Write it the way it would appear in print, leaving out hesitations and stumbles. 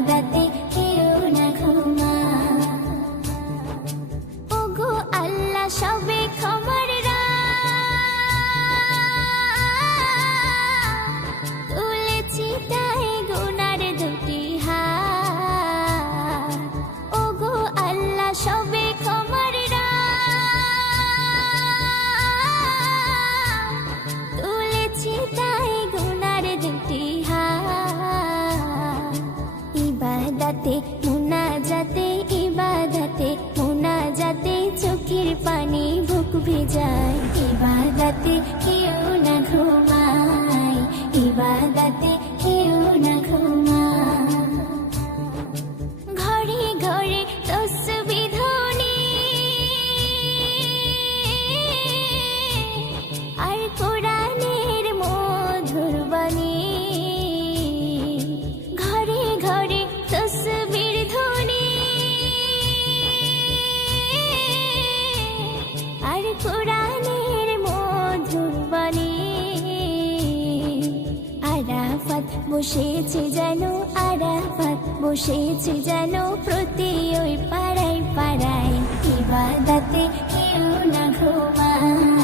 ইবাদতে কেউ না ঘুমায়। ওগো আল্লাহ সবে ক্ষমার তুলেছি তাই গুনার দুটি হাত। ওগো আল্লাহ সবে ক্ষমার তুলেছি তাই গুনার দুটি হাত। ইবাদতে মুনাজাতে ইবাদতে মুনাজাতে চোখের পানি বুক ভেজায়। ইবাদতে কেউ না ঘুমায়, ইবাদতে কেউ না ঘুমায়। ঘরে ঘরে তসবিহ ধ্বনি আর কোরআনের মধুর বাণী। ঘরে ঘরে তসবির ধ্বনি আর কোরআনের মধুর বাণী। আরাফাত বসেছে যেন, আরাফাত বসেছে যেন প্রতি ওই পাড়ায় পাড়ায়। ইবাদতে কেউ না ঘুমায়।